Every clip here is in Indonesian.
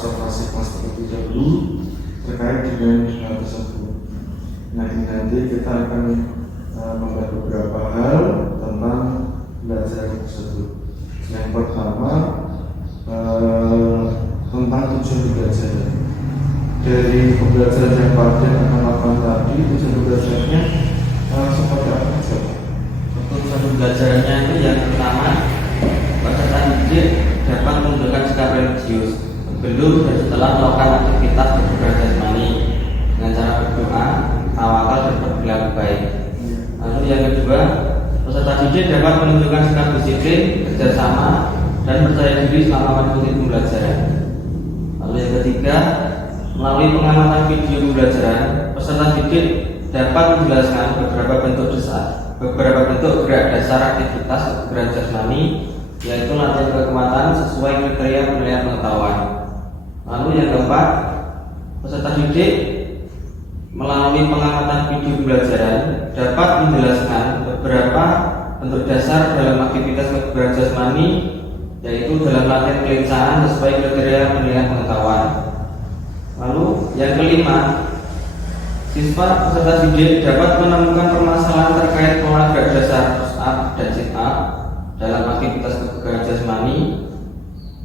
observasi kelas terlebih dahulu terkait dengan hal tersebut. Nah, ini nanti kita akan membahas beberapa hal tentang belajar tersebut. Yang pertama tentang tujuan pembelajaran. Dari pembelajaran yang Pak Dian akan lakukan tadi, tujuan pembelajarannya seperti apa saja? Tujuan pembelajarannya itu yang pertama, peserta didik dapat menunjukkan sikap religius sebelum dan setelah melakukan aktivitas berperan jasmani dengan cara berdoa, tawakal dan berperilaku baik. Lalu yang kedua, peserta didik dapat menunjukkan sikap disiplin, kerjasama, dan percaya diri selama mengikuti pembelajaran. Lalu yang ketiga, melalui pengamatan video pembelajaran, peserta didik dapat menjelaskan beberapa bentuk gerak dasar aktivitas berperan jasmani, yaitu latihan kekuatan sesuai kriteria penilaian pengetahuan. Lalu yang keempat, peserta didik melalui pengamatan video pembelajaran dapat menjelaskan beberapa bentuk dasar dalam aktivitas kebugaran jasmani, yaitu dalam latihan kelincahan sesuai kriteria penilaian pengetahuan. Lalu yang kelima, siswa peserta didik dapat menemukan permasalahan terkait pola gerak dasar push up dan sit up dalam aktivitas kebugaran jasmani.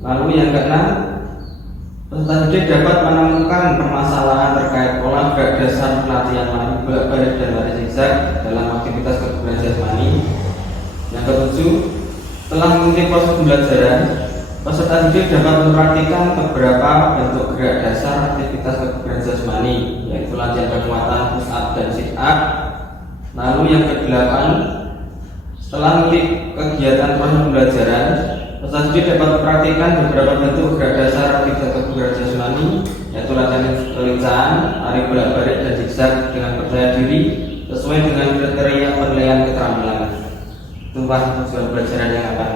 Lalu yang keenam, peserta didik dapat menemukan permasalahan terkait pola gerak dasar pelatihan lari bolak-balik dan lari zigzag dalam aktivitas kebugaran jasmani. Yang ketujuh, setelah mengikuti proses pembelajaran, peserta didik dapat mempraktikkan beberapa bentuk gerak dasar aktivitas kebugaran jasmani, yaitu latihan kekuatan push up dan sit up. Lalu yang kedelapan, setelah mengikuti kegiatan proses pembelajaran, peserta didik dapat mempraktikkan beberapa bentuk gerak dasar aktivitas kebugaran jasmani, yaitu latihan kelincahan, lari bolak-balik dan zigzag dengan percaya diri sesuai dengan kriteria penilaian keterampilan. Itulah tujuan pembelajaran yang akan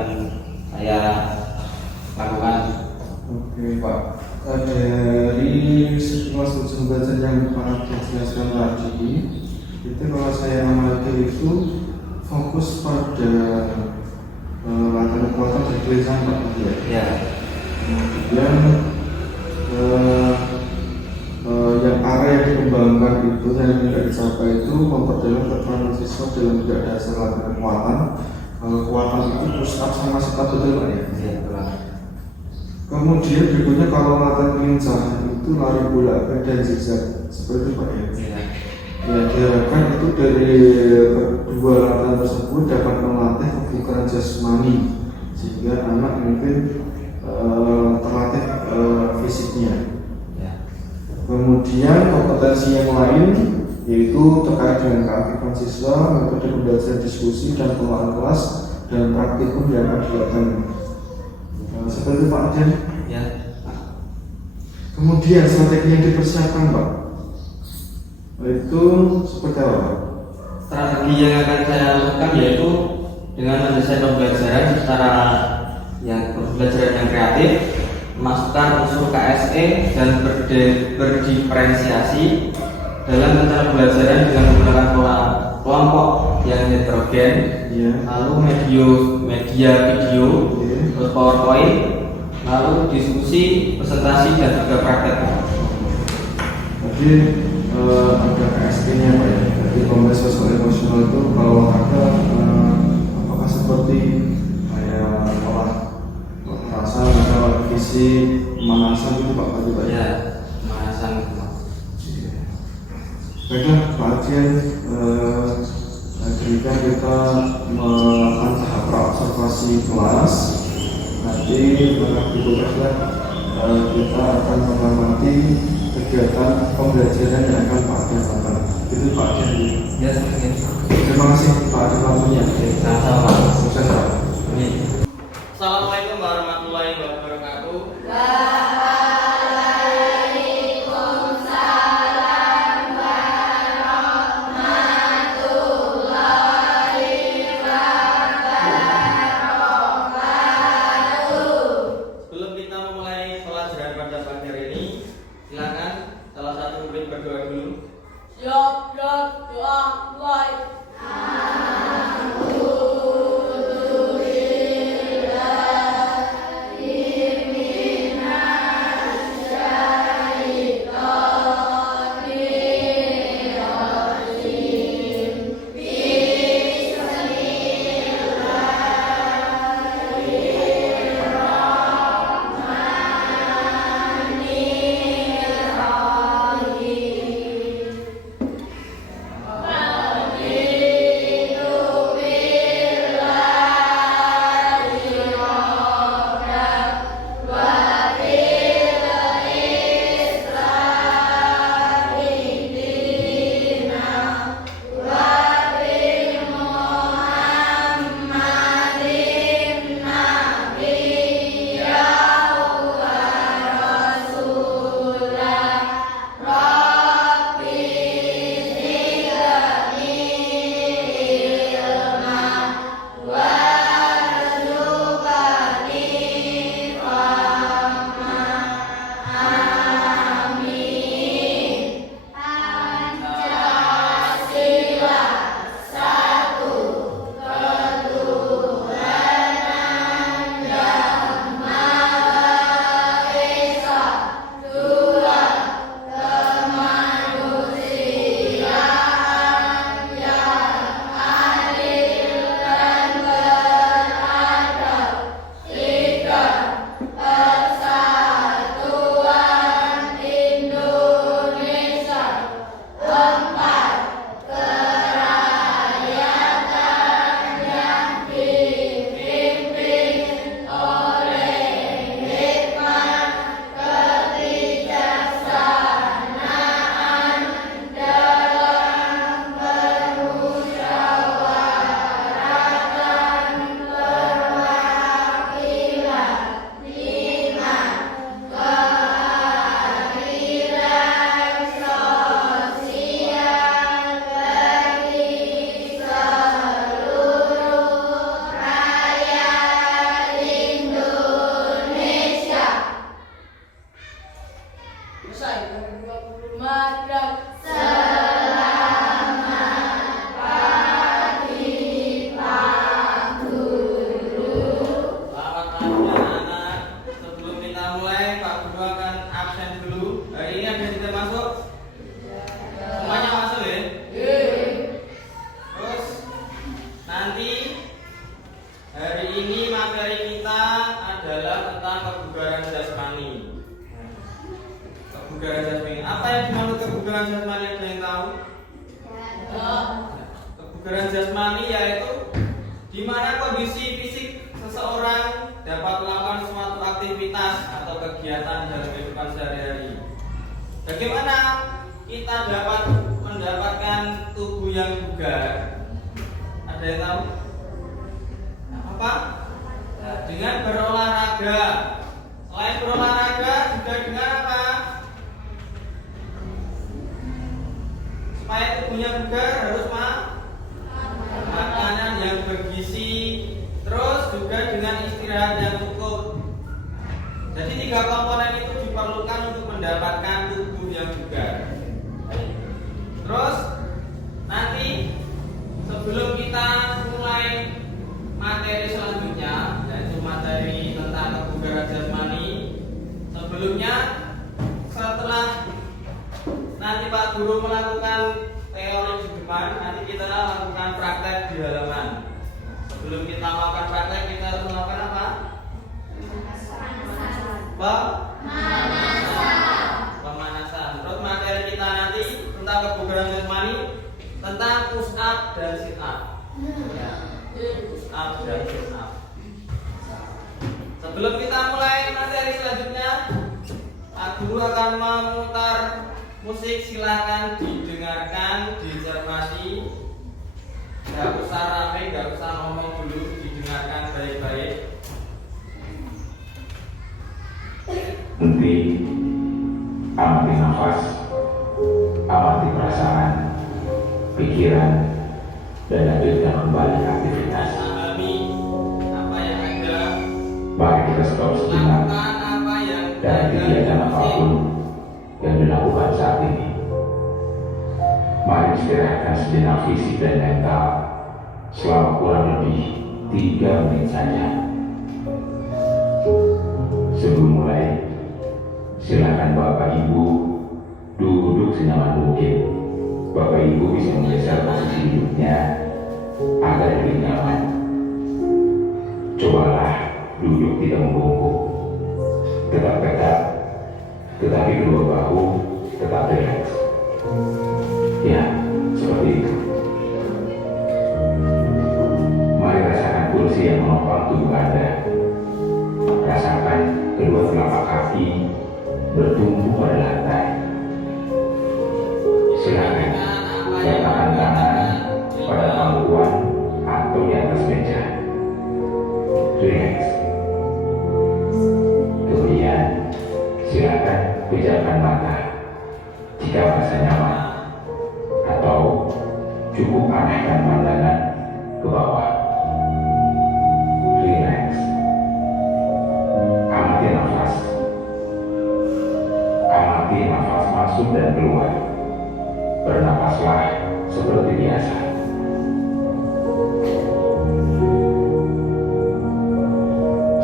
saya lakukan. Oke Pak, dari sebuah tujuan pembelajaran yang Pak jelaskan tadi, itu kalau saya amati itu fokus pada latihan kekuatan dan kelincahan Pak. Ya. Kemudian yang area yang dikembangkan itu yang tidak dicapai itu memperdalam keterampilan siswa dalam gerak dasar latihan kekuatan itu push up sama sit up, betul Pak ya? Iya, betul. Kemudian berikutnya kalau latihan kelincahan itu lari bolak-balik dan zigzag seperti itu Pak ya? Iya. Ya, diharapkan itu dari kedua latihan tersebut dapat melatih kebugaran jasmani sehingga anak mungkin terlatih fisiknya. Ya. Kemudian kompetensi yang lain yaitu terkait dengan keaktifan siswa, metode pembelajaran diskusi dan pengelolaan kelas dan praktikum yang akan dilakukan. Seperti Pak Dian. Ya. Kemudian strategi yang dipersiapkan Pak itu seperti apa? Strategi yang akan saya lakukan yaitu dengan mendesain pembelajaran secara pembelajaran yang kreatif, memasukkan unsur KSE dan berdiferensiasi dalam rencana pembelajaran dengan menggunakan pola kelompok yang heterogen, Ya. lalu media video, terus PowerPoint, lalu diskusi, presentasi dan juga praktek. Jadi ada KSP-nya Pak ya. Jadi kompetensi sosial emosional itu kalau ada apakah seperti kayak olah rasa, misal visi, pemanasan itu Pak tadi Pak ya. Ya, pemanasan. Baiklah Pak Dian, jika kita melakukan tahap praobservasi kelas, nanti berikutnya kita akan mengamati kegiatan pembelajaran yang akan Pak Dian lakukan. Itu Pak Dian. Ya, seperti itu. Terima kasih Pak Dian waktunya. Sama-sama. Sukses Pak. Assalamualaikum warahmatullahi wabarakatuh. Sebelum kita memulai pelajaran pada pagi hari ini, silakan salah satu murid berdoa dulu. Siap, doa, mulai. ada yang tahu? Ya. Kebugaran jasmani yaitu di mana kondisi fisik seseorang dapat melakukan suatu aktivitas atau kegiatan dalam kehidupan sehari-hari. Bagaimana kita dapat mendapatkan tubuh yang bugar? Ada yang tahu? Apa? Nah, dengan berolahraga. Selain berolahraga juga dengan apa? Supaya tubuhnya bugar harus makanan yang bergizi, terus juga dengan istirahat yang cukup. Jadi 3 komponen itu diperlukan untuk mendapatkan tubuh yang bugar. Terus nanti sebelum kita mulai materi selanjutnya, yaitu materi tentang kebugaran jasmani, sebelumnya setelah nanti Pak Guru melakukan teori di depan, nanti kita lakukan praktek di halaman. Sebelum kita melakukan praktek, kita harus melakukan apa? Pemanasan. Terus materi kita nanti tentang kebugaran jasmani, tentang push up dan sit up. Ya. Push up dan sit up. Sebelum kita mulai materi selanjutnya, Pak Guru akan memutar musik, silakan didengarkan, dicermati. Gak usah rame, gak usah ngomong dulu, didengarkan baik-baik. Henti, amati nafas, amati perasaan, pikiran, dan lanjutkan kembali aktivitas. Pahami apa yang ada, Mari kita stop sejenak lakukan apa yang dari kegiatan apapun yang dilakukan saat ini. Mari istirahatkan sejenak fisik dan mental selama kurang lebih 3 menit saja. Sebelum mulai, silakan Bapak Ibu duduk senyaman mungkin. Bapak Ibu bisa menggeser posisi duduknya agar lebih nyaman. Cobalah duduk tidak membungkuk, tetap tegak, tetapi kedua bahu tetap rileks. Ya, seperti itu. Mari rasakan kursi yang menopang tubuh Anda. Rasakan kedua telapak kaki bertumbuh pada lantai. Silakan letakkan tangan pada pangkuan atau di atas meja. Rileks. Kemudian silakan pejamkan mata jika merasa nyaman, atau cukup arahkan pandangan ke bawah. Rileks. Amati nafas. Amati nafas masuk dan keluar. Bernapaslah seperti biasa.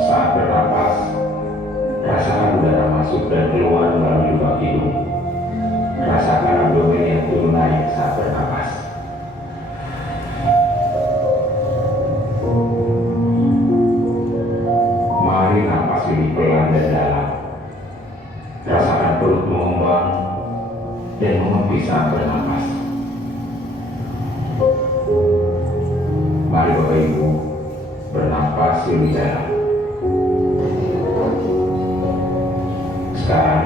Saat bernapas, rasakan udara masuk dan keluar melalui lubang hidung. Rasakan abdomen yang turun naik saat bernapas. Mari napas lebih pelan dan dalam. Rasakan perut mengembang dan mengempis saat bernapas. Mari Bapak Ibu bernapas lebih dalam. Sekarang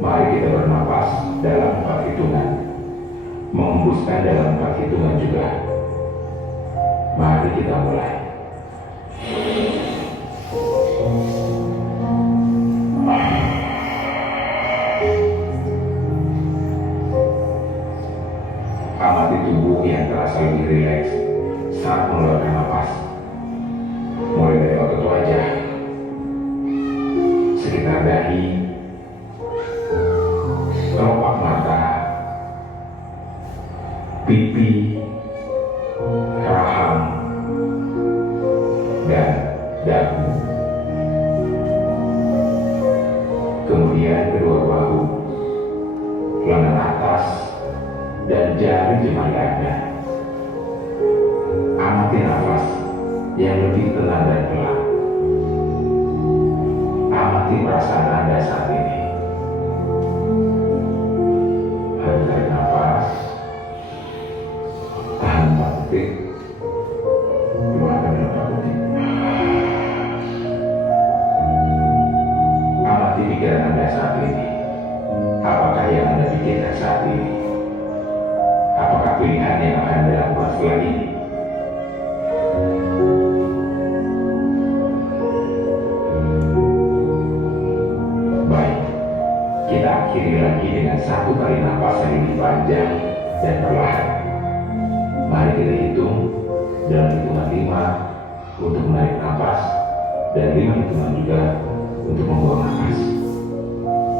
mari kita bernapas dalam 4 hitungan, mengembuskan dalam 4 hitungan juga. Mari kita mulai. Amati tubuh yang terasa lebih rileks saat mengeluarkan napas. Mulai dari otot wajah, sekitar dahi, kelopak mata, pipi, rahang, dan dagu. Kemudian kedua bahu, lengan atas, dan jari jemari Anda. Amati nafas yang lebih tenang dan pelan. Amati perasaan Anda saat ini. Tarik nafas. setelah ini. Baik, kita akhiri lagi dengan satu kali napas yang lebih panjang dan perlahan. Mari kita hitung dalam hitungan 5 untuk menarik napas dan 5 hitungan juga untuk membuang napas.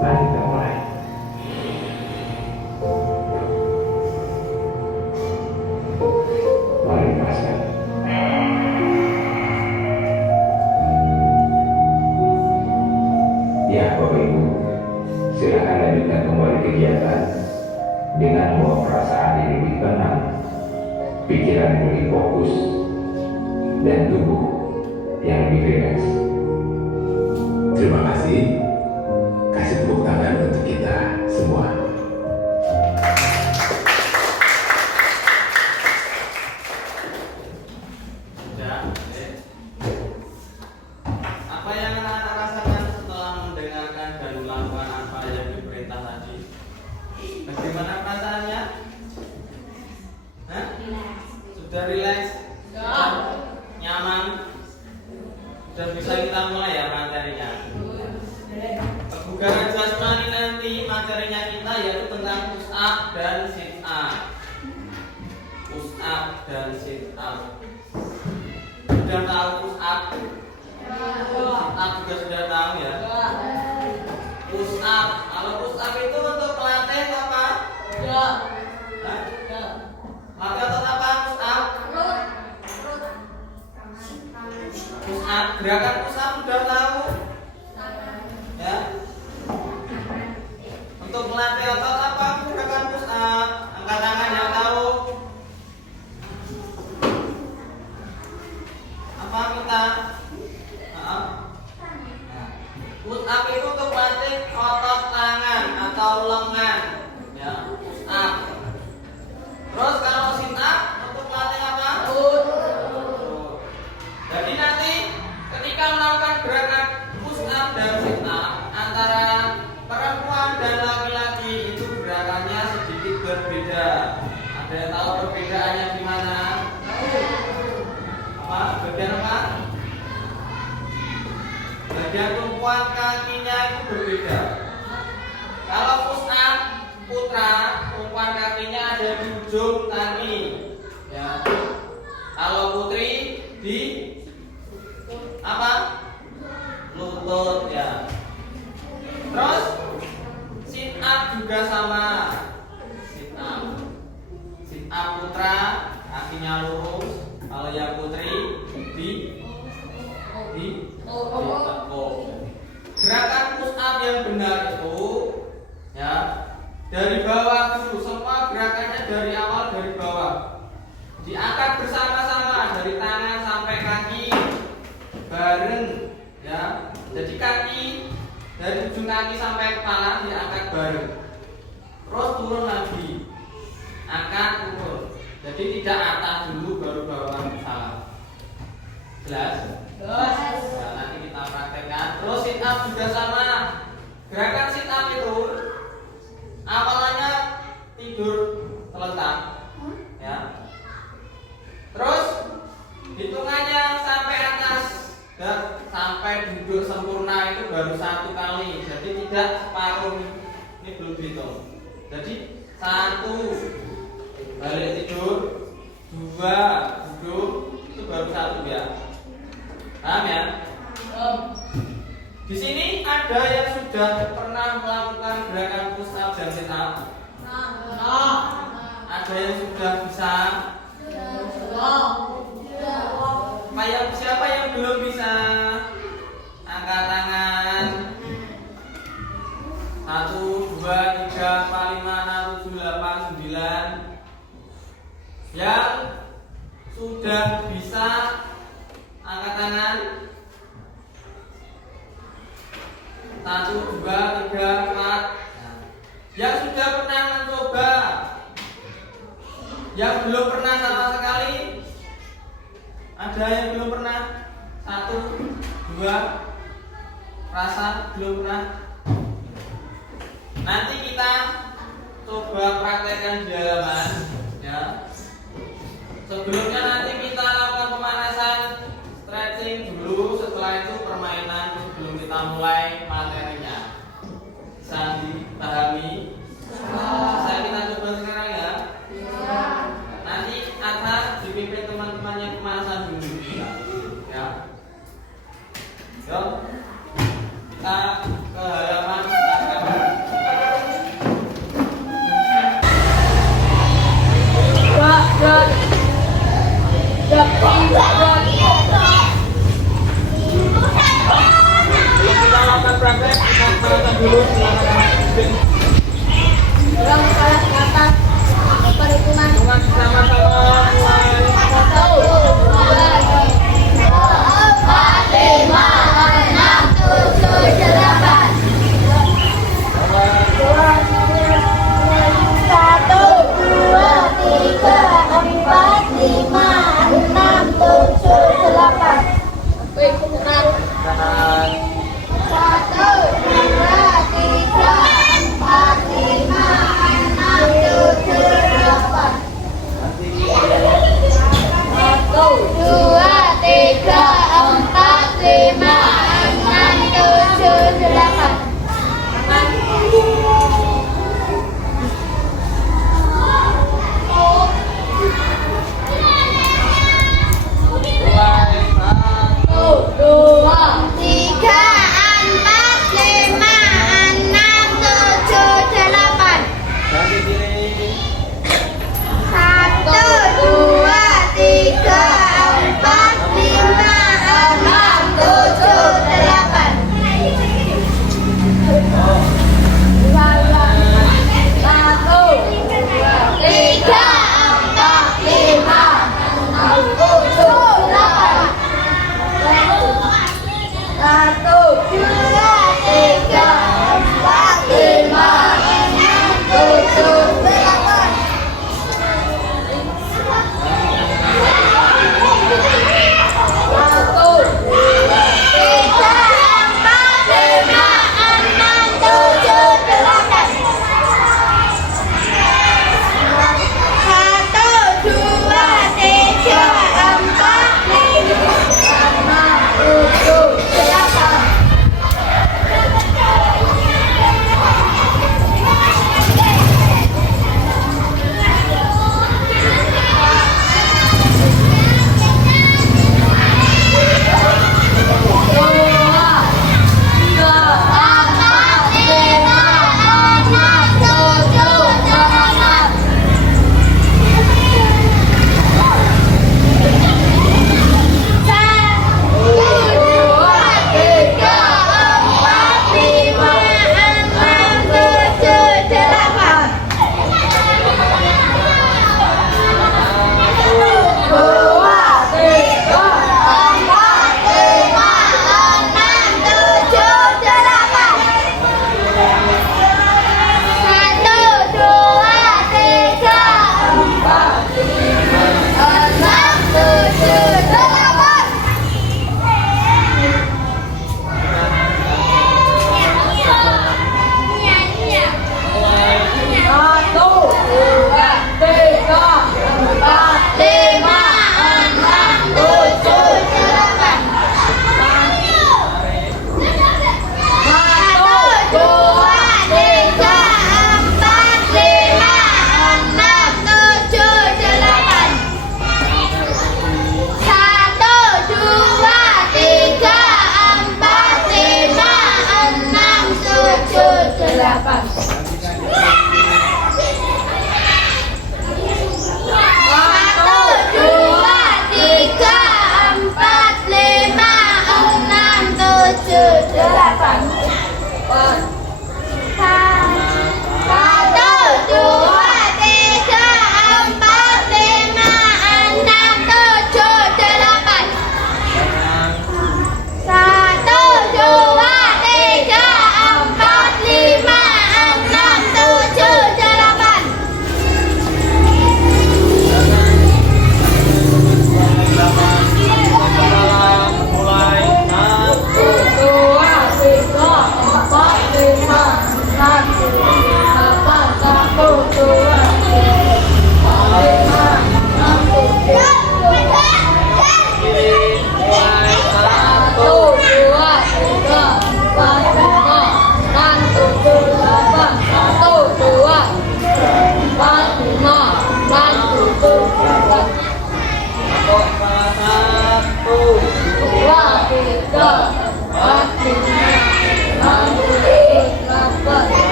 Mari kita mulai. Mari lepaskan. Ya Bapak Ibu, silakan lanjutkan kembali kegiatan dengan membawa perasaan yang lebih tenang, pikiran yang lebih fokus, dan tubuh yang lebih rileks. Terima kasih. Kasih tepuk tangan untuk kita semua. Sudah. Apa yang anak-anak rasakan setelah mendengarkan dan melakukan apa yang diperintah tadi? Bagaimana perasaannya? Hah? Sudah rileks? Nyaman? Sudah bisa kita mulai ya materinya? Kebugaran jasmani nanti materinya kita yaitu tentang push up dan sit up. Push up dan sit up. Sudah tahu push up? Push up juga sudah tahu ya? Push up. Kalau push up itu untuk melatih apa? Hah? Latih otot apa push up? Push up. Gerakan push up sudah tahu? Ya. Untuk melatih otot apa gerakan push up? Angkat tangan yang tahu. Apa kita? Push up itu untuk melatih otot tangan atau lengan. Ya, push up. Terus kalau sit up untuk melatih apa? Jadi nanti ketika melakukan gerakan push up dan sit up antara perempuan dan laki-laki itu gerakannya sedikit berbeda. Ada yang tahu perbedaannya di mana? Apa? Bagian apa? Bagian tumpuan kakinya itu berbeda. Kalau push up putra, tumpuan kakinya ada di ujung kaki. Ya. Kalau putri di apa? Lutut ya. Terus sit up juga sama. Sit up. Sit up putra kakinya lurus. Kalau yang putri di tekuk. Gerakan push up yang benar itu ya dari bawah dulu, semua gerakannya dari awal dari bawah. Diangkat bersama-sama dari tangan sampai kaki bareng ya. Jadi kaki dari ujung kaki sampai kepala diangkat bareng. Terus turun lagi. Angkat turun. Jadi tidak atas dulu baru bawah salah. Jelas? Nah, nanti kita praktekkan. Terus sit up juga sama. Gerakan sit up itu awalannya tidur terlentang, ya. Terus hitungannya sampai atas dan sampai duduk sempurna itu baru 1 kali. Jadi tidak separuh. Ini belum dihitung. Jadi 1 balik tidur, 2 duduk, itu baru 1 ya. Paham ya? Di sini ada yang sudah pernah melakukan gerakan push up dan sit up? Ada yang sudah bisa? Siapa yang belum bisa? Angkat tangan. 1, 2, 3, 4, 5, 6, 7, 8, 9. Yang sudah bisa angkat tangan. 1, 2, 3, 4. Yang sudah pernah mencoba, yang belum pernah sama sekali. Ada yang belum pernah? 1, 2. Rasa belum pernah. Nanti kita coba praktekkan di halaman ya.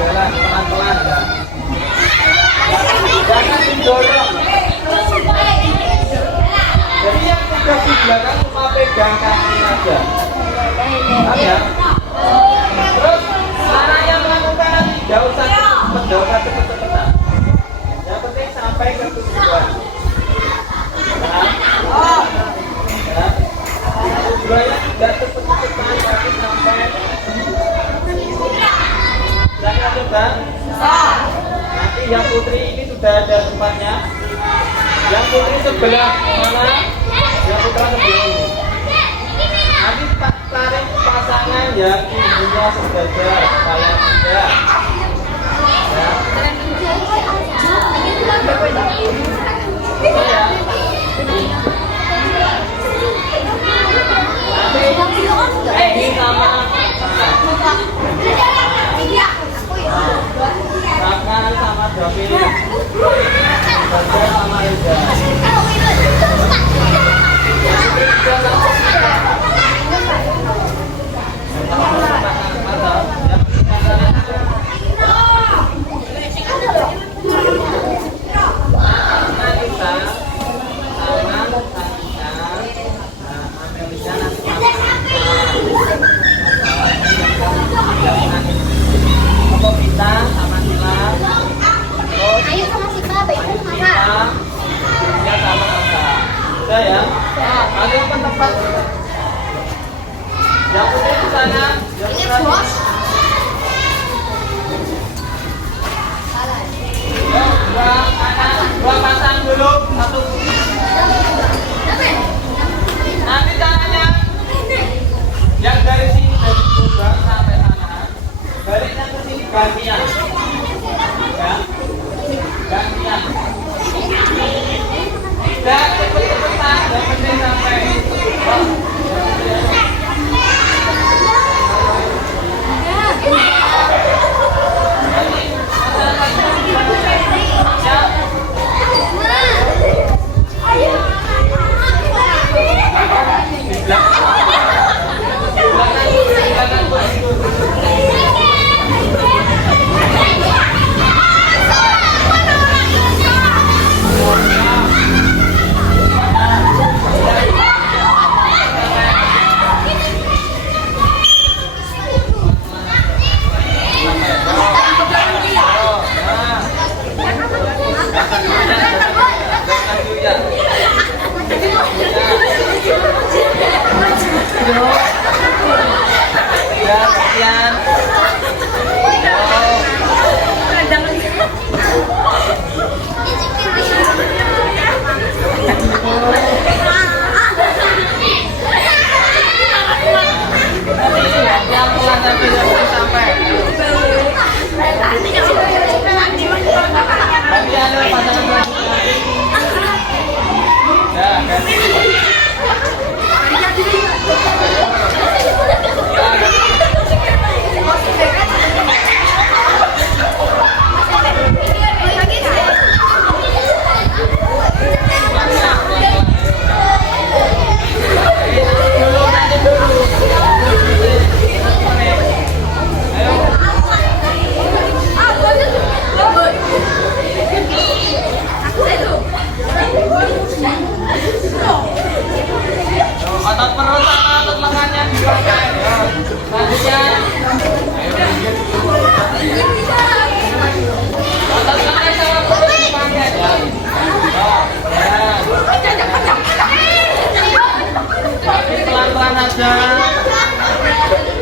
Jalan pelan-pelan ya. Jangan didorong. Jadi yang tugas di belakang cuma pegang kaki aja. Paham ya? Terus anak yang melakukan nanti jauh usah cepet-cepetan. Yang penting sampai ke tujuan. Tujuannya tidak cepet-cepetan tapi sampai. Silahkan coba. Nanti yang putri ini sudah ada tempatnya. Yang putri sebelah mana? Yang putra sebelah ini. Nanti tarik pasangan yang ibunya sejajar supaya tidak. Ya. Bisa ya. Nanti ini sama. Makan sama David, Baca sama Reza. Ayo sama si Pak, baiknya sama. Ya sama Asa. Sudah ya? Nanti ke tempat. Yang putih di sana. Yang Ini putih. bos. Dua anak Coba pasang dulu satu. Nanti tangannya yang dari sini dari lubang sampai sana, baliknya ke sini gantian. Ya, gantian. Tidak cepet-cepetan, yang penting sampai. Otot perut sama otot lengannya dipakai. Selanjutnya otot lengan sama perut dipakai. Tapi pelan-pelan aja.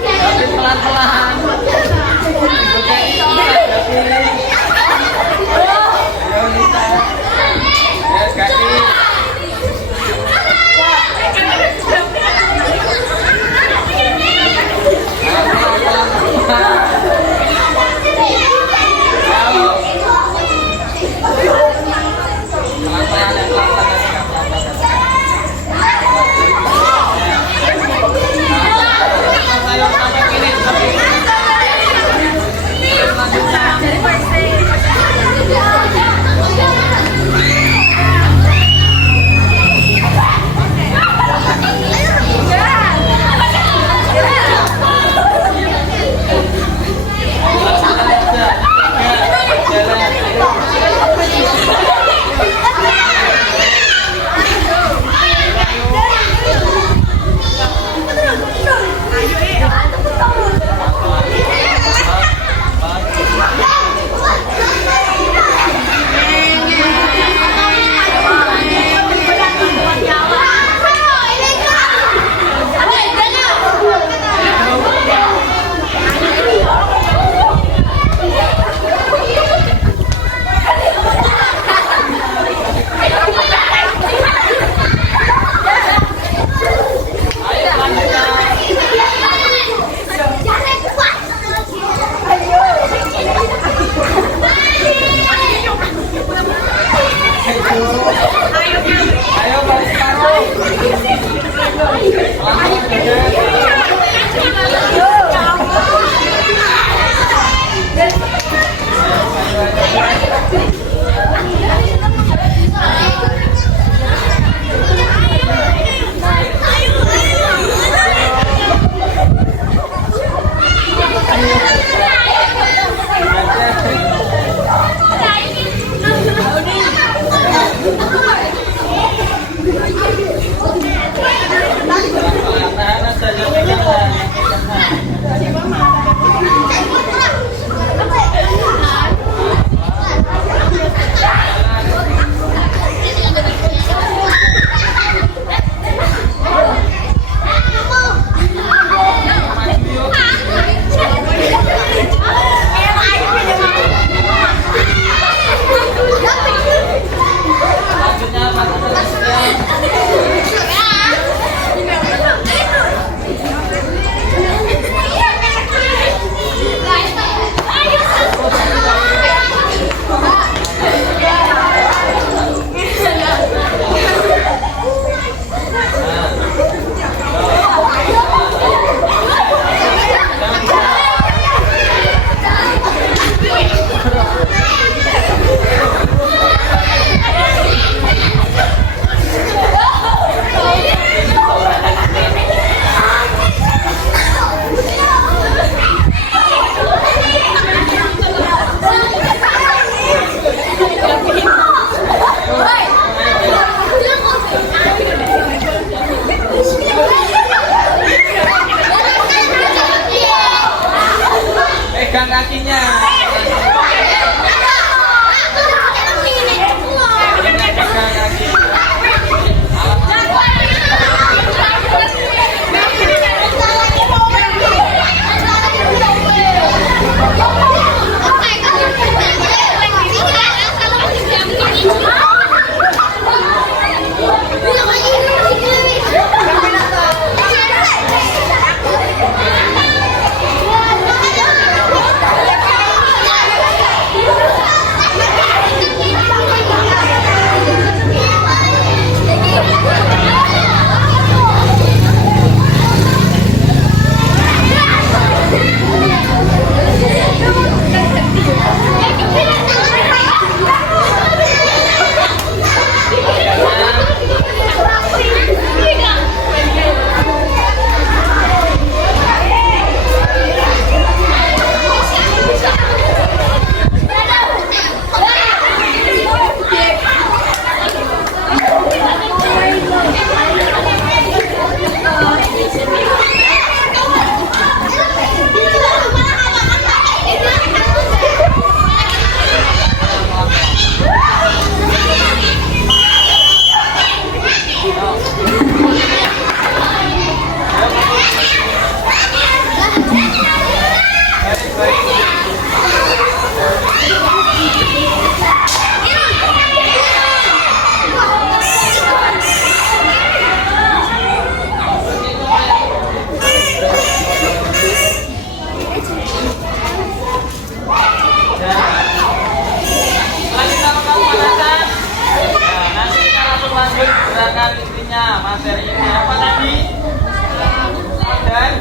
Tapi pelan-pelan. Jadi pegang kakinya. Pegang kakinya. Gerakan intinya, materinya apa tadi? Dan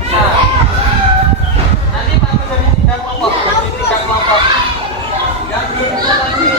sudah nanti Pak jadi tingkat kelompok, yang belum bisa tadi.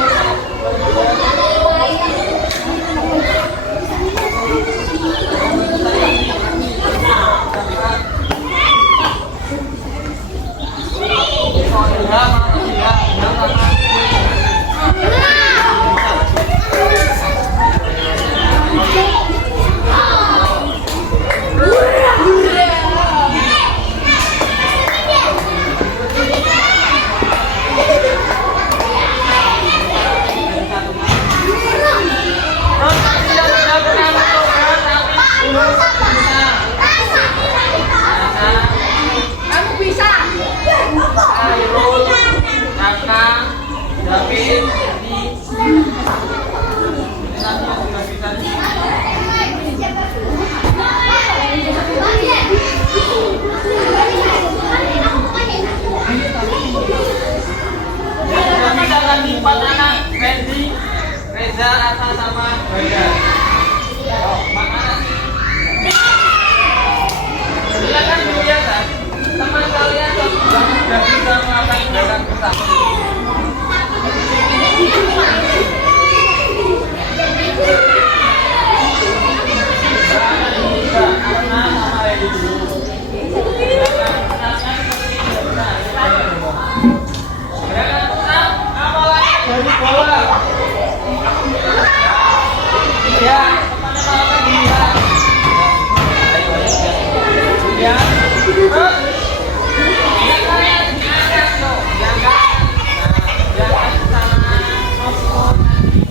Empat anak, Randy, Reza, Asa, sama Baya. Makanan silakan dibiasakan teman kalian yang sudah bisa melakukan gerakan bersama. Dari bola. Ya, temannya malah dia. Ya. Terus. Yang kalian angkat tuh, yang kan. Jangan sana ngomong nanti.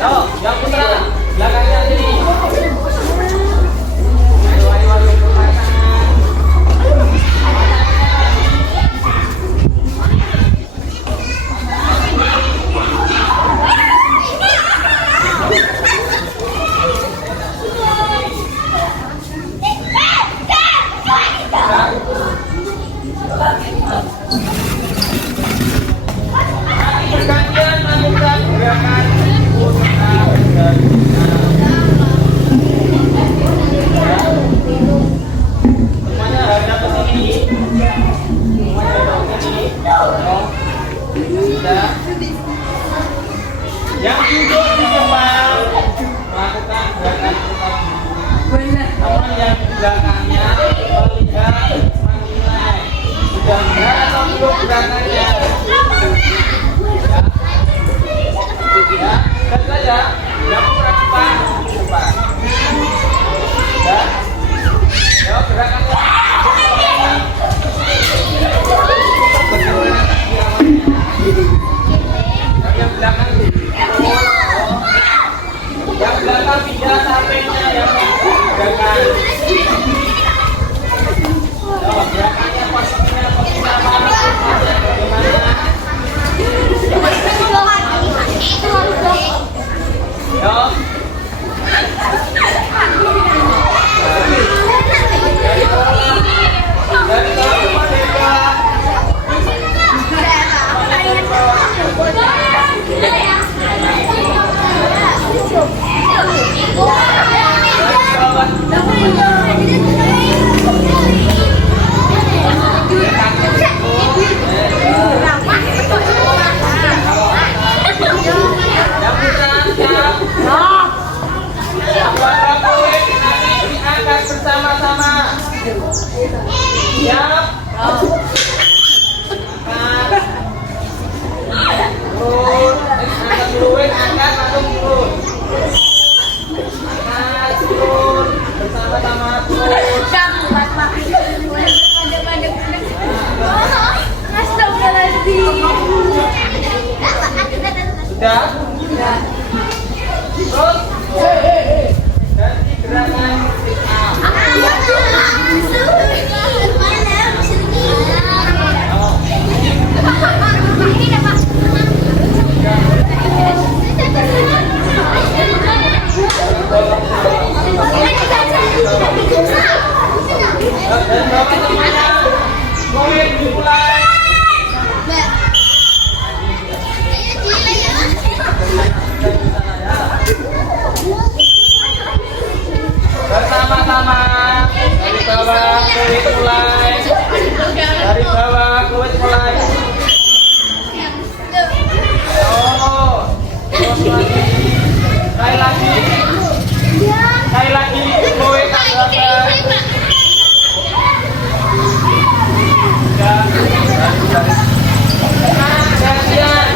Yo, yang putra, belakangnya sini. Ayo, ayo, ayo, belakang. Pergantian melakukan gerakan putar semuanya hadap ke sini. Semuanya hadap ke sini. Sudah. Yang duduk di depan melakukan gerakan putar. Namun yang di belakangnya melihat menilai sudah benar atau belum gerakannya. Ya, dan saja yang perhatikan di depan. Ya, ya gerakan yang belakang yang belakang pindah sampingnya yang gerakan. Oh, gerakannya posisinya bagaimana? Yo. Dari bawah ke bawah. Diangkat bersama-sama. Siap. Angkat. Turun. Angkat dulu, angkat langsung turun. Angkat turun bersama-sama turun. Sudah? Terus ganti gerakan sit up. Dan bawah semuanya, mulai dimulai. Bersama-sama dari bawah kulit mulai. Dari bawah kulit mulai. Oh, terus lagi. Sekali lagi. Sekali lagi kulit ke belakang. Gantian.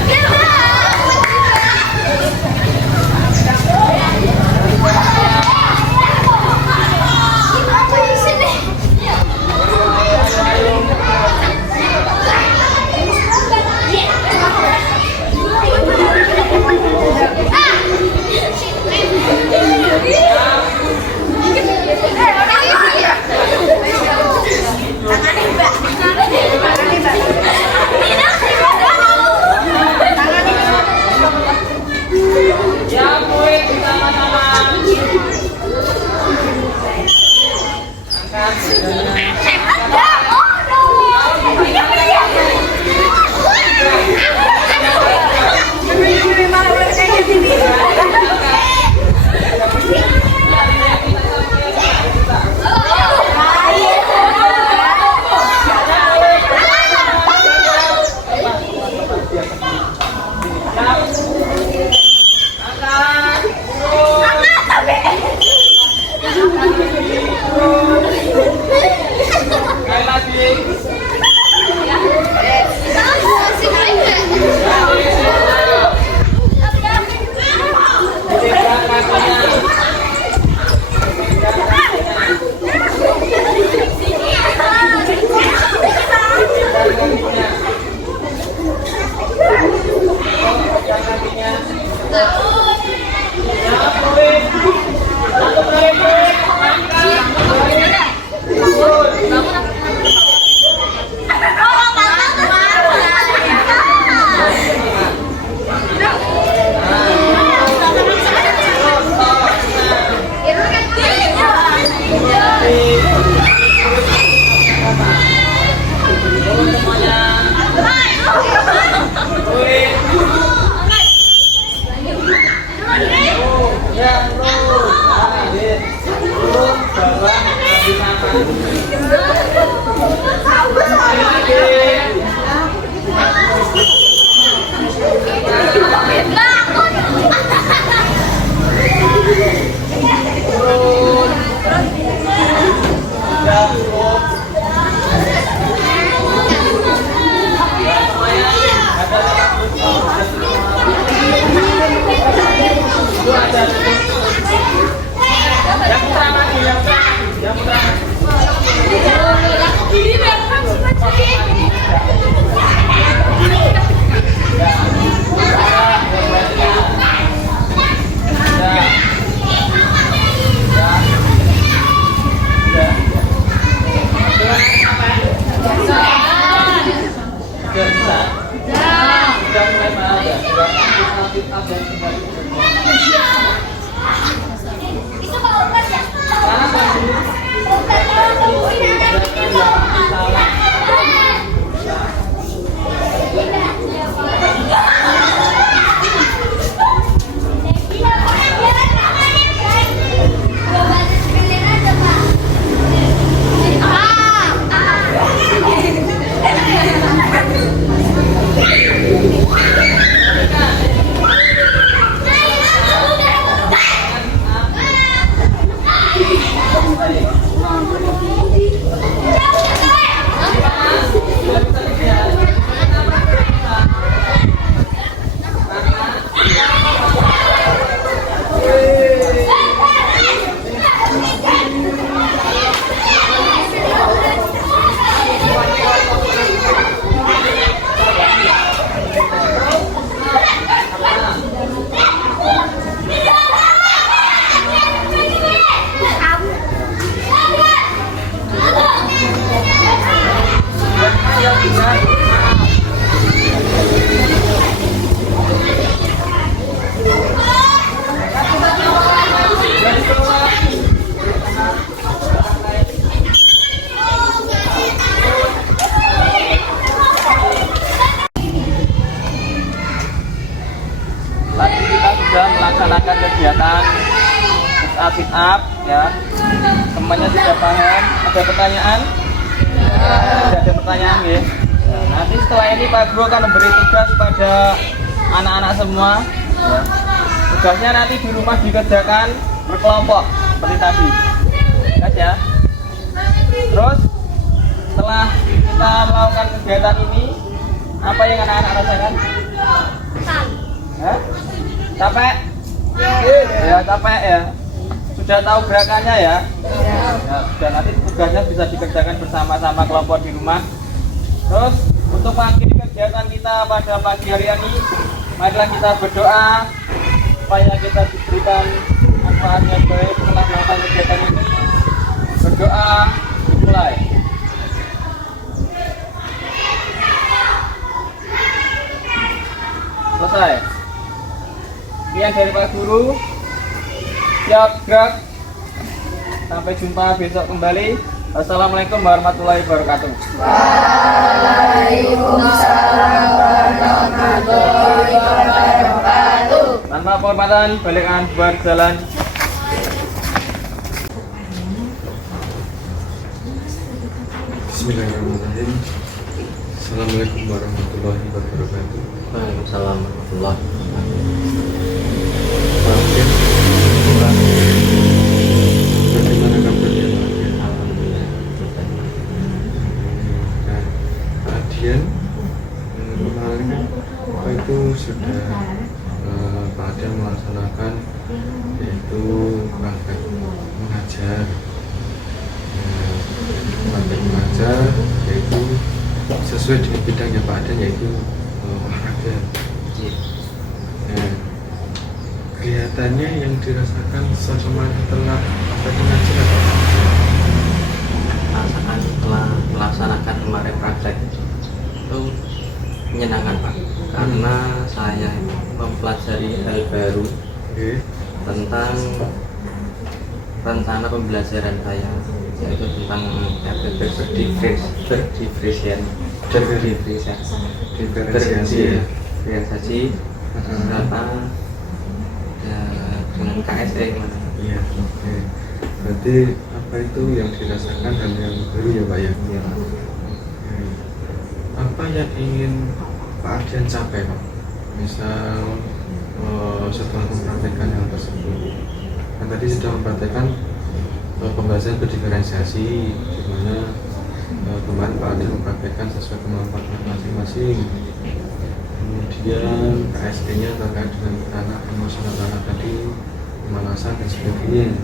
sit up ya. Semuanya sudah paham? Ada pertanyaan? Tidak ada pertanyaan ya. Nah, nanti setelah ini Pak Guru akan memberi tugas pada anak-anak semua ya. Tugasnya nanti di rumah dikerjakan berkelompok seperti tadi. Ingat ya. Terus setelah kita melakukan kegiatan ini, apa yang anak-anak rasakan? Hah? Capek? Ya capek ya. Sudah tahu gerakannya ya? Ya, sudah, nanti tugasnya bisa dikerjakan bersama-sama kelompok di rumah. Terus untuk mengakhiri kegiatan kita pada pagi hari ini, marilah kita berdoa supaya kita diberikan manfaat yang baik setelah melakukan kegiatan ini. Berdoa dimulai. Selesai. Sekian dari Pak Guru. Siap gerak. Sampai jumpa besok kembali. Assalamualaikum warahmatullahi wabarakatuh. Waalaikumsalam warahmatullahi wabarakatuh. Tanpa penghormatan, balikkan berjalan. Bismillahirrahmanirrahim. Assalamualaikum warahmatullahi wabarakatuh. Waalaikumsalam warahmatullahi wabarakatuh. Maafkan, bagaimana kabarnya? Alhamdulillah. Nah, Adian kemarin kan apa itu sudah Pak Adian melaksanakan yaitu praktek mengajar. Praktek mengajar yaitu sesuai dengan bidangnya Pak Adian yaitu olahraga. Nah, kelihatannya yang dirasakan selama setelah praktek mengajar apa? Rasakan setelah melaksanakan kemarin praktek itu menyenangkan Pak, karena saya mempelajari hal baru Oke. tentang rencana pembelajaran saya, yaitu tentang diferensiasi serta dengan KSE. Iya. Oke. Berarti apa itu yang dirasakan hal yang baru ya Pak ya? Ya, Oke. Apa yang ingin Pak Adian capai Pak? Misal setelah mempraktekkan hal tersebut, kan tadi sudah mempraktekkan pembahasan berdiferensiasi, di mana kemarin Pak Adian mempraktekkan sesuai kemampuan masing-masing. Kemudian KSD-nya terkait dengan anak, emosional anak tadi, pemanasan dan sebagainya.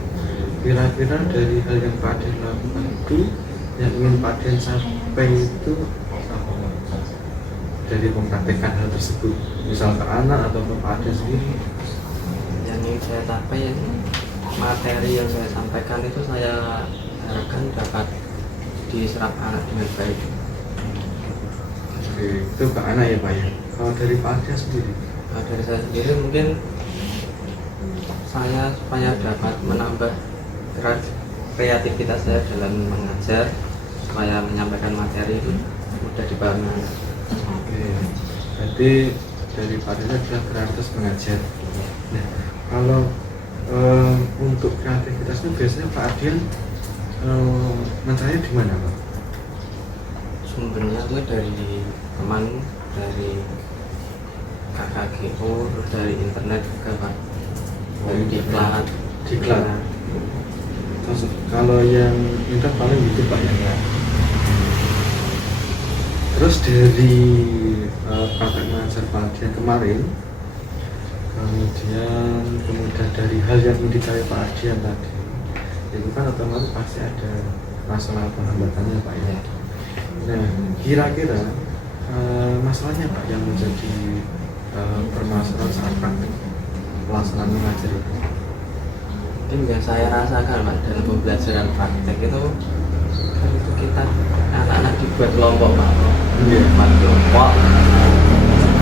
Kira-kira dari hal yang Pak Adian lakukan itu, yang ingin Pak Adian capai itu apa? Dari mempraktekkan hal tersebut, misal ke anak atau ke Pak Adian sendiri. yang ingin saya capai, materi yang saya sampaikan itu saya harapkan dapat diserap anak dengan baik. Oke, itu ke anak ya Pak ya. Kalau dari Pak Adian sendiri, Nah, dari saya sendiri mungkin saya supaya dapat menambah kreativitas saya dalam mengajar, supaya menyampaikan materi itu mudah dipahami. oke, berarti dari Pak Adian adalah kreativitas mengajar. Nah, kalau untuk kreativitasnya biasanya Pak Adian mencari di mana Pak? Sumbernya itu dari teman, dari KKGO, terus dari internet juga Pak, dari diklat. Diklat. Terus kalau yang minta paling gitu Pak ya. Terus dari praktek mengajar Pak Adian kemarin, kemudian dari hal yang ingin dicapai Pak Adian tadi, itu kan otomatis pasti ada masalah atau hambatannya Pak ya. Nah, kira-kira masalahnya Pak yang menjadi permasalahan saat praktek pelaksanaan mengajar itu? Mungkin yang saya rasakan Pak dalam pembelajaran praktek itu, kan itu kita anak-anak dibuat kelompok Pak. Iya. Buat kelompok.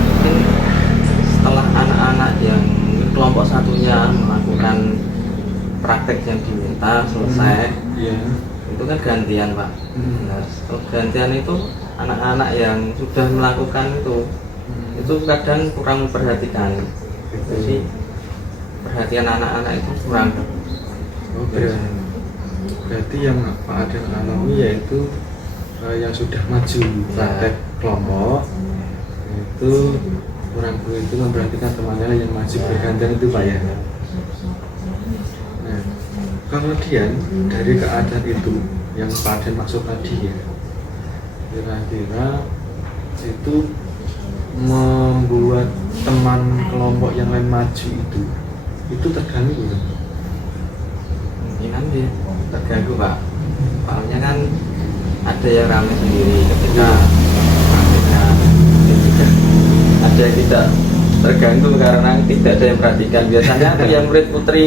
Mungkin setelah anak-anak yang kelompok satunya melakukan praktek yang diminta selesai, Iya. itu kan gantian Pak. Nah, setelah gantian itu anak-anak yang sudah melakukan itu kadang kurang memperhatikan. Jadi perhatian anak-anak itu kurang. Oh, berarti yang Pak Aden alami yaitu yang sudah maju praktek kelompok itu orang tua itu memperhatikan temannya yang maju bergantian itu Pak ya. Nah, kemudian dari keadaan itu yang Pak Aden maksud tadi ya, kira-kira itu membuat teman kelompok yang lain maju itu terganggu gitu. Mungkinan dia terganggu Pak. Soalnya kan ada yang ramai sendiri ketika ada yang tidak terganggu karena tidak ada yang perhatikan. Biasanya tuh yang murid putri,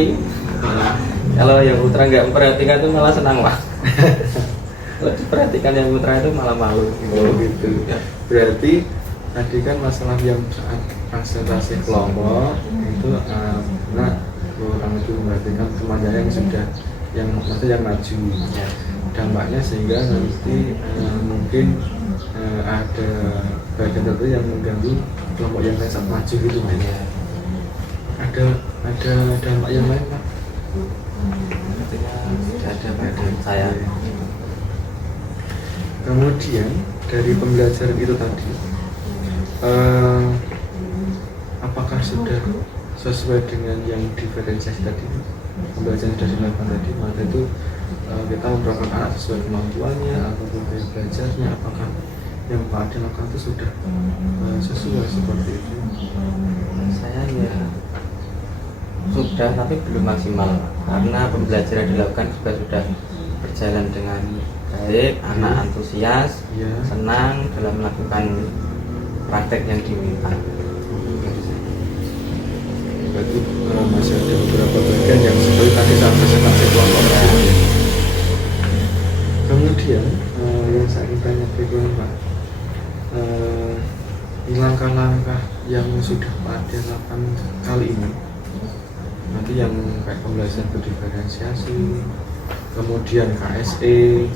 kalau yang putra nggak memperhatikan itu malah senang Pak. Kalau diperhatikan yang putra itu malah malu. Oh gitu. Berarti tadi kan masalah yang saat presentasi kelompok itu nah orang itu memperhatikan temannya yang sudah yang maksudnya yang maju. Dampaknya sehingga nanti mungkin ada bagian tertentu yang mengganggu kelompok yang lain saat maju gitu Mas. Ada dampak yang lain Pak? Ada bagian saya. Kemudian dari pembelajaran itu tadi apakah sudah sesuai dengan yang diferensiasi tadi, pembelajaran sudah dilakukan tadi, maka itu kita memperlakukan anak sesuai kemampuannya ataupun gaya belajarnya, apakah yang Pak Aden lakukan itu sudah sesuai seperti itu? Saya ya sudah, tapi belum maksimal karena pembelajaran dilakukan juga sudah berjalan dengan baik, anak antusias, senang dalam melakukan praktek yang diminta. Berarti masih ada beberapa bagian yang seperti tadi saat presentasi kelompoknya. Kemudian yang saya ingin tanya bagaimana Pak, langkah-langkah yang sudah Pak Aden lakukan kali ini, nanti yang kayak pembelajaran berdiferensiasi, kemudian KSE,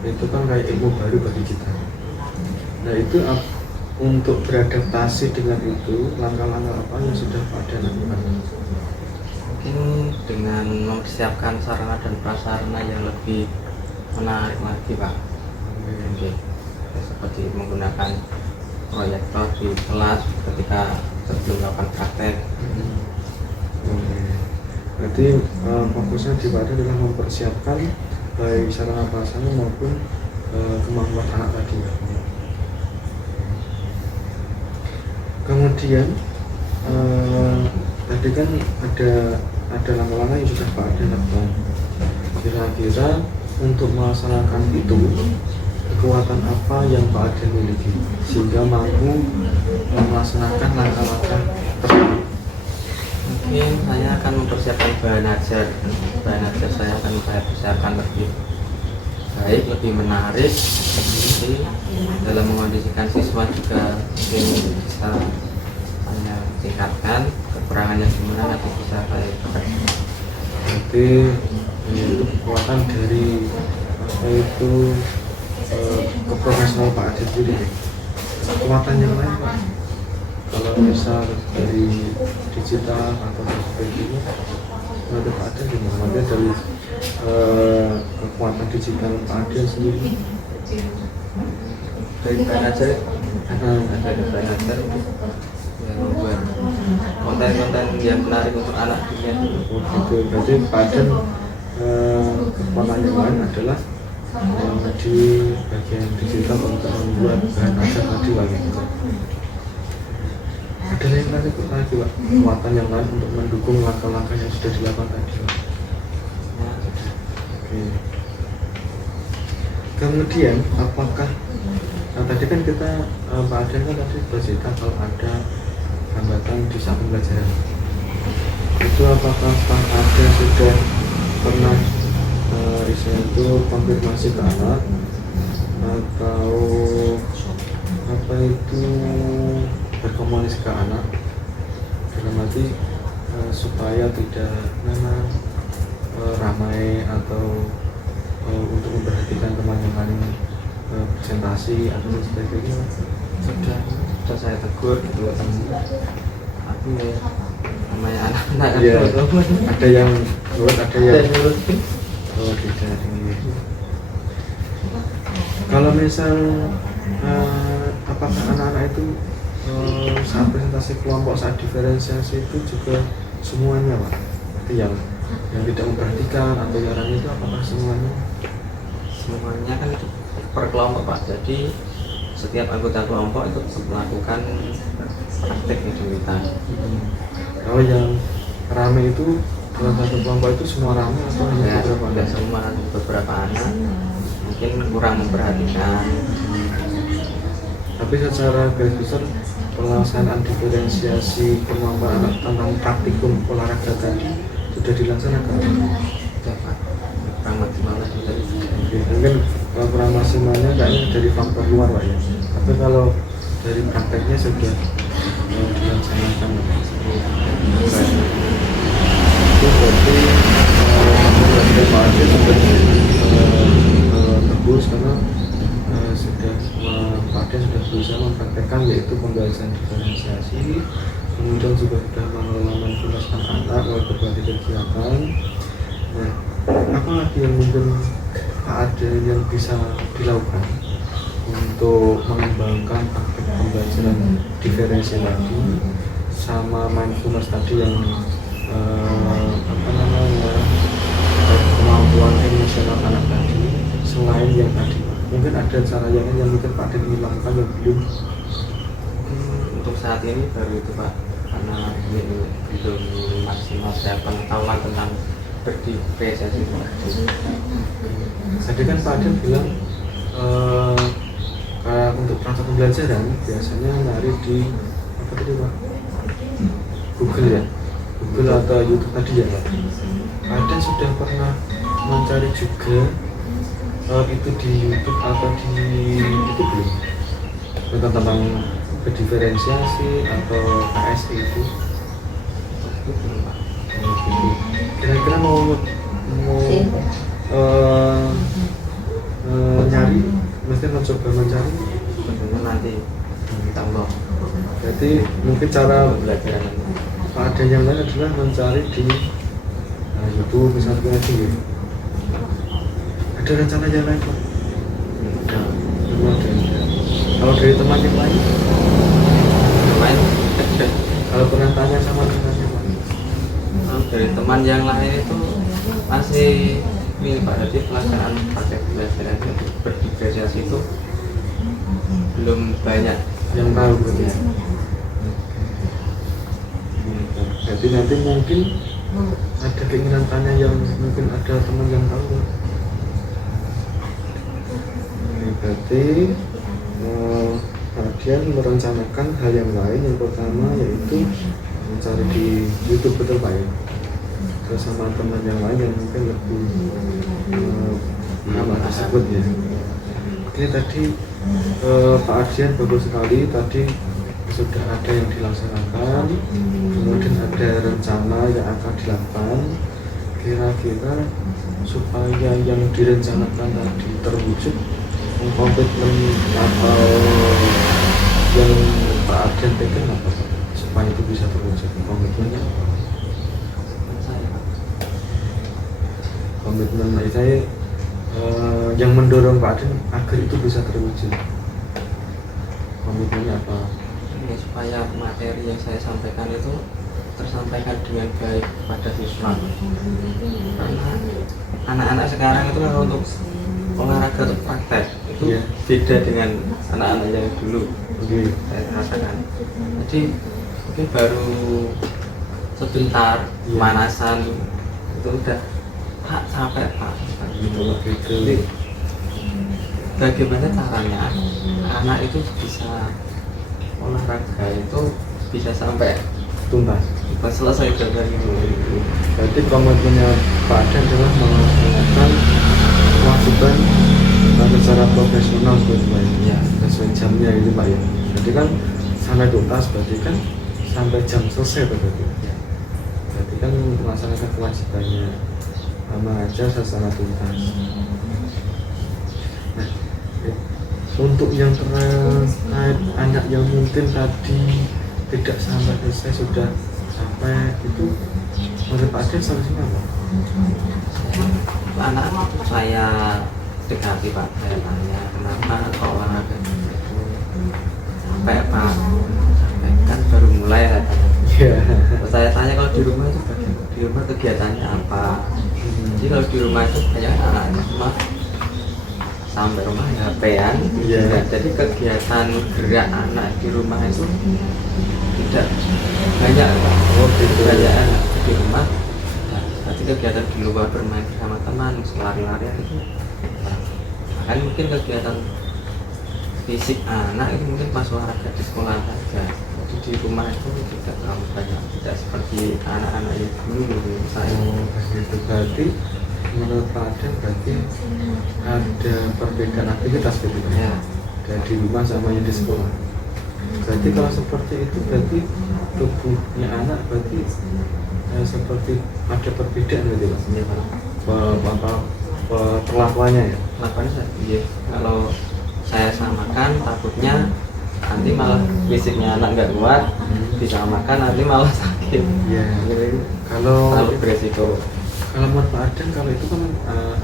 itu kan kayak ilmu baru bagi kita. Nah itu untuk beradaptasi dengan itu, langkah-langkah apa yang sudah Pak Aden lakukan? Mungkin dengan mempersiapkan sarana dan prasarana yang lebih menarik lagi Pak. Oke. Seperti menggunakan proyektor di kelas ketika sebelum melakukan praktek. Berarti fokusnya di Pak Aden adalah mempersiapkan baik sarana prasarana maupun kemampuan anak tadi. Kemudian tadi kan ada langkah-langkah yang sudah Pak Aden lakukan. Kira-kira untuk melaksanakan itu kekuatan apa yang Pak Aden miliki sehingga mampu melaksanakan langkah-langkah tersebut? Mungkin saya akan mempersiapkan bahan ajar saya akan saya persiapkan lebih baik, lebih menarik. Jadi dalam mengondisikan siswa juga mungkin bisa saya tingkatkan, kekurangannya gimana nanti bisa saya perbaiki. Berarti itu kekuatan dari apa itu keprofesional Pak Aden sendiri. Kekuatan yang lain Pak, kalau misal dari digital atau sebagainya, menurut Pak Aden gimana? Maksudnya dari kekuatan digital Pak Aden sendiri. Dari bahan ajar ada bahan ajar yang membuat konten-konten yang menarik untuk anak dunia. Gitu. Berarti Pak Aden kekuatan yang lain adalah di bagian digital untuk membuat bahan ajar tadi lagi. Ada yang lagi Pak, kekuatan yang lain untuk mendukung langkah-langkah yang sudah dilakukan tadi. Oke. Kemudian apakah tadi kan kita Pak Aden kan tadi bercerita kalau ada hambatan di saat pembelajaran. Itu apakah Pak Aden sudah pernah itu konfirmasi ke anak atau apa itu berkomunikasi ke anak dalam arti supaya tidak ramai atau untuk memperhatikan teman yang lain presentasi atau sebagainya? Sudah saya tegur gitu. Aku namanya anak-anak kan Iya. betul. Ada yang nurut, ada yang Dan menurut oh tidak. Kalau misal apakah anak-anak itu saat presentasi kelompok, saat diferensiasi itu juga semuanya Pak? Berarti yang tidak memperhatikan atau jarang itu apakah semuanya? semuanya kan itu per kelompok Pak, jadi setiap anggota kelompok itu melakukan praktek integritas. Kalau yang rame itu dalam satu kelompok itu semua rame atau hanya Ya, beberapa tidak anak? semua, beberapa anak mungkin kurang memperhatikan. Tapi secara garis besar pelaksanaan diferensiasi kemampuan anak tentang praktikum olahraga tadi sudah dilaksanakan. Sudah Pak, kurang maksimal lagi tadi. Oke, mungkin kalau kurang maksimalnya kayaknya dari faktor luar Pak ya. Tapi kalau dari prakteknya sudah dilaksanakan. Itu berarti Pak Ade sudah bagus karena sudah Pak Ade sudah berusaha mempraktekkan yaitu pembahasan diferensiasi, kemudian juga sudah mengelola mindfulness anak melalui berbagai kegiatan. Nah, apa lagi yang mungkin Pak Ade yang bisa dilakukan untuk mengembangkan praktek pembelajaran diferensiasi tadi sama mindfulness tadi yang kemampuan emosional anak tadi selain yang tadi Pak? Mungkin ada cara yang mungkin Pak Ade ingin lakukan yang belum? Untuk saat ini baru itu Pak, karena ini belum maksimal saya pengetahuan tentang berdifferensiasi itu. Tadi kan Pak Ade bilang untuk praktek pembelajaran biasanya nyari di apa tadi Pak? Google ya? Google atau YouTube tadi ya Pak? Pak Ade sudah pernah mencari juga itu di YouTube atau di itu belum? Tentang berdiferensiasi atau KSI itu? Itu belum Pak. Kira-kira mau nyari, mesti mencoba mencari. Bagaimana nanti tambah Berarti mungkin cara pembelajaran nanti. Pak Ade yang lain adalah mencari di YouTube misalnya gitu. Ada rencana yang lain Pak? Belum ada. Kalau dari teman yang lain, Main kalau pernah tanya sama teman yang lain, kalau dari teman yang lain itu masih ini Pak, jadi pelaksanaan praktek pembelajaran berdifferensiasi itu belum banyak. yang tahu gitu ya. Jadi nanti mungkin ada keinginan tanya yang mungkin ada teman yang tahu. Berarti Dian merencanakan hal yang lain. Yang pertama yaitu mencari di YouTube, betul Pak ya? Bersama teman yang lain yang mungkin lebih nama tersebut ya. Oke, tadi Pak Ardian bagus sekali. Tadi sudah ada yang dilaksanakan, kemudian ada rencana yang akan dilakukan. Kira-kira supaya yang direncanakan tadi terwujud, komitmen atau yang Pak Ardian pegang apa Pak? Supaya itu bisa terwujud komitmennya? Komitmen saya yang mendorong Pak Ardian agar itu bisa terwujud, komitmennya apa? Ini supaya materi yang saya sampaikan itu tersampaikan dengan baik kepada siswa. Karena anak-anak sekarang itu kalau untuk olahraga untuk praktek itu Iya. beda dengan anak-anak yang dulu. Oke. Saya rasakan. Jadi mungkin baru sebentar Iya. pemanasan itu udah Pak sampai Pak gitu. Gitu. Jadi bagaimana caranya anak itu bisa olahraga itu bisa sampai Tuntas. pas selesai dari itu. Berarti komitmennya Pak Ardian adalah melaksanakan kewajiban secara profesional sesuai Ya. sesuai jamnya itu Pak ya. Jadi kan sampai tuntas berarti kan sampai jam selesai berarti. Berarti kan melaksanakan kewajibannya mengajar secara tuntas. Nah, untuk yang terkait anak yang mungkin tadi tidak sampai selesai sudah sampai itu menurut Pak Adrian solusinya apa? Anak saya dekati Pak, saya tanya kenapa kok olahraga itu sampai Pak, sampai kan baru mulai katanya. Terus saya tanya kalau di rumah itu di rumah kegiatannya apa? Jadi kalau di rumah itu kayak anaknya cuma sampai rumah HP-an. Jadi kegiatan gerak anak di rumah itu tidak banyak Pak. Banyak anak di rumah. Nanti kegiatan di luar bermain bersama teman, lari-larian itu bahkan mungkin kegiatan fisik anak itu mungkin pas olahraga di sekolah saja. Jadi di rumah itu tidak terlalu banyak, tidak seperti anak-anak yang dulu saya. Begitu, berarti menurut Pak Adrian berarti ada perbedaan aktivitas gitu Pak? Ya. Kayak di rumah sama yang di sekolah. Berarti kalau seperti itu berarti tubuhnya anak berarti seperti ada perbedaan gitu Pak? Iya Pak. Perlakuannya ya? Lakukannya iya. Kalau saya samakan takutnya nanti malah fisiknya anak nggak kuat, disamakan nanti malah sakit. Iya. Jadi Kalau terlalu beresiko. kalau menurut Pak Adrian kalau itu kan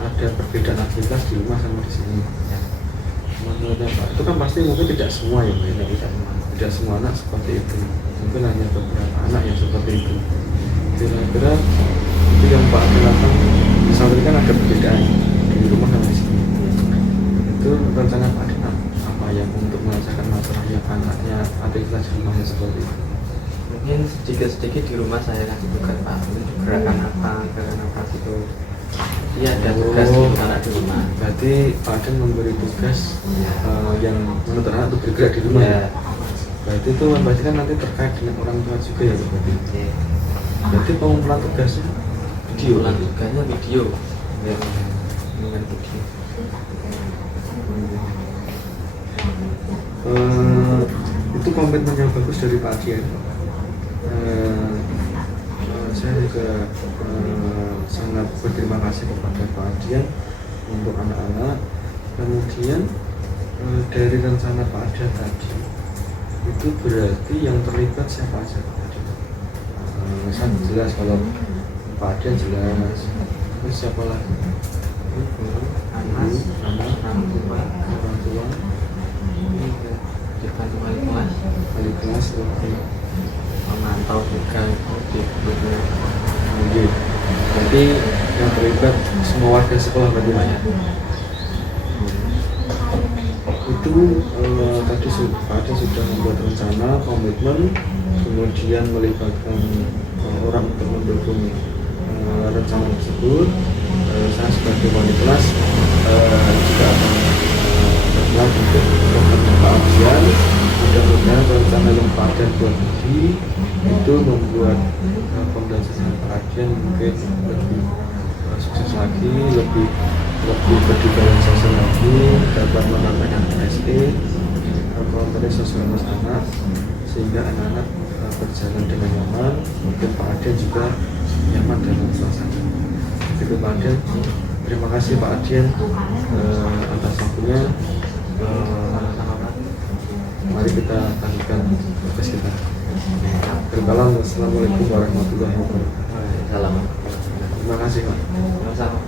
ada perbedaan aktivitas di rumah sama di sini. Ya. Menurutnya Pak, itu kan pasti mungkin tidak semua ya, Mbak, tidak semua anak seperti itu. Mungkin hanya beberapa anak yang seperti itu. Kira-kira itu yang Pak Adrian lakukan. Misalnya kan ada perbedaan di rumah sama di sini. Itu rencana Pak Adrian apa ya untuk menyelesaikan masalah yang anaknya aktivitas di rumahnya seperti itu? Mungkin sedikit-sedikit di rumah saya kasih tugas Pak, gerakan apa gitu. Iya ada tugas untuk anak di rumah. Berarti Pak Adrian memberi tugas yang menurut anak untuk bergerak di rumah ya. Berarti itu berarti kan nanti terkait dengan orang tua juga ya berarti. Iya. Berarti pengumpulan tugasnya video Ulang tugasnya video. Ya. Dengan video. Itu komitmen yang bagus dari Pak Adrian. Saya juga sangat berterima kasih kepada Pak Adrian untuk anak-anak. Kemudian dari rencana Pak Adrian tadi itu berarti yang terlibat siapa aja Pak Adrian? Saya jelas kalau Pak Adrian jelas. Terus siapa lagi? Anak, orang tua, dibantu wali kelas, wali kelas, memantau juga di grupnya. Jadi yang terlibat semua warga sekolah berarti Pak ya? Itu tadi Pak Adrian sudah membuat rencana, komitmen, kemudian melibatkan orang untuk mendukung rencana tersebut. Saya sebagai wali kelas juga akan berperan untuk membantu Pak Adrian. Mudah-mudahan rencana yang Pak Adrian buat tadi itu membuat pembelajaran Pak Adrian mungkin lebih sukses lagi, lebih berdifferensiasi lagi, dapat menambahkan PSE, kompetisi sosial anak, sehingga anak-anak berjalan dengan nyaman. Mungkin Pak Adrian juga nyaman dalam suasana. Itu Pak Adrian. Terima kasih Pak Adrian atas waktunya. Mari kita lanjutkan tugas kita. Assalamualaikum warahmatullahi wabarakatuh. Salam. Terima kasih Pak. Sama-sama.